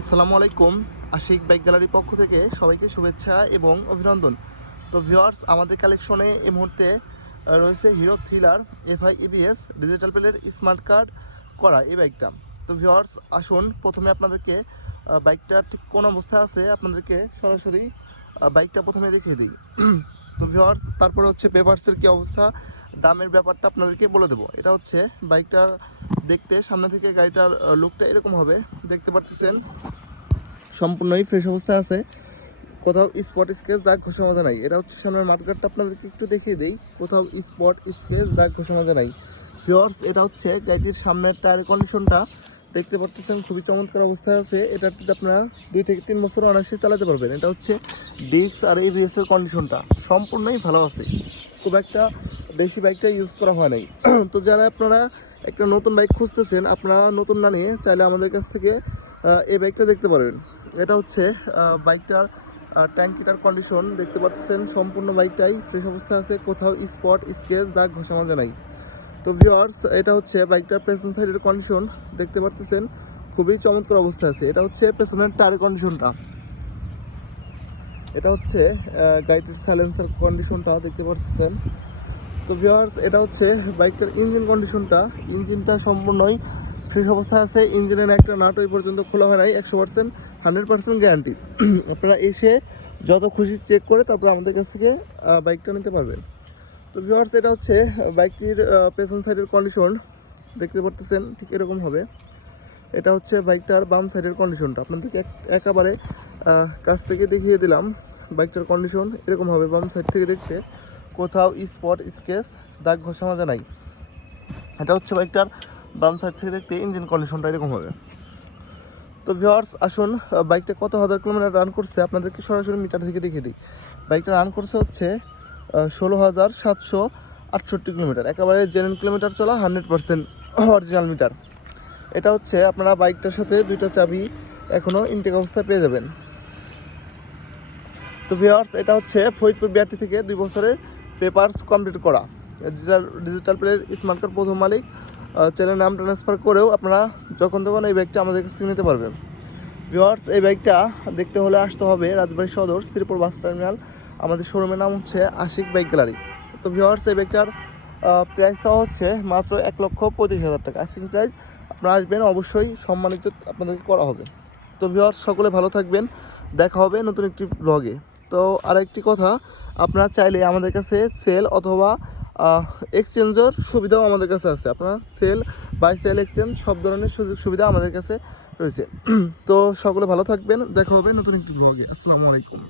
আসসালামু আলাইকুম। আশিক বাইক গ্যালারির পক্ষ থেকে সবাইকে শুভেচ্ছা এবং অভিনন্দন। তো ভিউয়ার্স, আমাদের কালেকশনে এই মুহূর্তে রয়েছে hero thriller FI EBS digital প্লেটের স্মার্ট কার্ড করা এই বাইকটা। তো ভিউয়ার্স, আসুন প্রথমে আপনাদেরকে বাইকটার ঠিক কোন অবস্থায় আছে আপনাদেরকে সরাসরি বাইকটা প্রথমে দেখিয়ে দিই। তো ভিউয়ার্স, তারপরে হচ্ছে পেপারসের কী অবস্থা, দামের ব্যাপারটা আপনাদেরকে বলে দেবো। এটা হচ্ছে বাইকটার দেখতে সামনে থেকে গাড়িটার লুকটা এরকম হবে, দেখতে পাচ্ছেন সম্পূর্ণই ফ্রেশ অবস্থায় আছে, কোথাও স্পট স্কেচ দাগ ঘষা মাজা নাই। এটা হচ্ছে সামনের মাঠগাটটা আপনাদেরকে একটু দেখিয়ে দিই, কোথাও স্পট স্কেচ দাগ ঘষা মাজা নাই। ফিওর্স, এটা হচ্ছে গাড়িটির সামনের টায়ার কন্ডিশনটা দেখতে পাচ্ছেন খুবই চমৎকার অবস্থায় আছে। এটাতে আপনারা 2 থেকে 3 বছর অনায়াসে চালাতে পারবেন। এটা হচ্ছে ডিস্ক আর এবিএস এর কন্ডিশনটা সম্পূর্ণই ভালো আছে, খুব একটা বেশি বাইকটা ইউজ করা হয় নাই। তো যারা আপনারা একটা নতুন বাইক খুঁজতেছেন, আপনারা নতুন না নিয়ে চাইলে আমাদের কাছ থেকে এই বাইকটা দেখতে পারবেন। এটা হচ্ছে বাইকটার ট্যাঙ্কিটার কন্ডিশন দেখতে পাচ্ছেন, সম্পূর্ণ বাইকটাই ফ্রেশ অবস্থায় আছে, কোথাও স্পট স্কেচ দাগ ঘষা মাজা নাই। তো ভিউয়ার্স, এটা হচ্ছে বাইকটার পেছন সাইডের কন্ডিশন দেখতে পাচ্ছেন খুবই চমৎকার অবস্থায় আছে। এটা হচ্ছে পেছনের টায়ার কন্ডিশনটা, এটা হচ্ছে গাড়িটির সাইলেন্সার কন্ডিশনটা দেখতে পাচ্ছেন। তো ভিউয়ার্স, এটা হচ্ছে বাইকটার ইঞ্জিন কন্ডিশনটা, ইঞ্জিনটা সম্পূর্ণই ফ্রেশ অবস্থায় আছে। ইঞ্জিনের একটা নাট ওই পর্যন্ত খোলা হয় নাই, 100% 100% গ্যারান্টি। আপনারা এসে যত খুশি চেক করে তারপর আমাদের কাছ থেকে বাইকটা নিতে পারবেন। তো ভিউয়ার্স, এটা হচ্ছে বাইকটির পেছন সাইডের কন্ডিশন দেখতে পাচ্ছেন ঠিক এরকম হবে। এটা হচ্ছে বাইকটার বাম সাইডের কন্ডিশনটা আপনাদেরকে একেবারে কাছ থেকে দেখিয়ে দিলাম। বাইকটার কন্ডিশন এরকম হবে, বাম সাইড থেকে দেখতে কোথাও স্পট স্কেচ দাগ ঘষা মাজা নাই। এটা হচ্ছে বাইকটার বাম সাইড থেকে দেখতে ইঞ্জিন কন্ডিশনটা এরকম হবে। তো ভিউয়ার্স, আসুন বাইকটা কত হাজার কিলোমিটার রান করছে আপনাদেরকে সরাসরি মিটার থেকে দেখিয়ে দিই। বাইকটা রান করছে হচ্ছে 16,768 কিলোমিটার, একেবারে জেনুইন কিলোমিটার চলা, 100% অরিজিনাল মিটার। এটা হচ্ছে আপনারা বাইকটার সাথে 2টা চাবি এখনও ইনটেক অবস্থায় পেয়ে যাবেন। তো ভিউয়ার্স, এটা হচ্ছে ফরিদপুর বিআরটি থেকে 2 বছরের পেপারস কমপ্লিট করা ডিজিটাল প্লেটের স্মার্ট কার্ড প্রথম মালিক। চ্যানেল নাম ট্রান্সফার করেও আপনারা যখন তখন এই বাইকটা আমাদের কাছে নিতে পারবেন। ভিউয়ার্স, এই বাইকটা দেখতে হলে আসতে হবে রাজবাড়ী সদর শ্রীপুর বাস টার্মিনাল। আমাদের শোরুমের নাম হচ্ছে আশিক বাইক গ্যালারি। তো ভিউয়ার্স, এই বাইকটার প্রাইস হচ্ছে মাত্র 1,35,000 টাকা আস্কিং প্রাইস। আপনারা আসবেন, অবশ্যই সম্মানিত আপনাদেরকে করা হবে। তো ভিউয়ার্স, সকলে ভালো থাকবেন, দেখা হবে নতুন একটি ব্লগে। তো আরেকটি কথা, আপনারা চাইলে আমাদের কাছে সেল অথবা এক্সচেঞ্জের সুবিধাও আমাদের কাছে আছে। আপনারা সেল বাই সেল এক্সচেঞ্জ সব ধরনের সুযোগ সুবিধা আমাদের কাছে রয়েছে। তো সকলে ভালো থাকবেন, দেখা হবে নতুন একটি ব্লগে। আসসালামু আলাইকুম।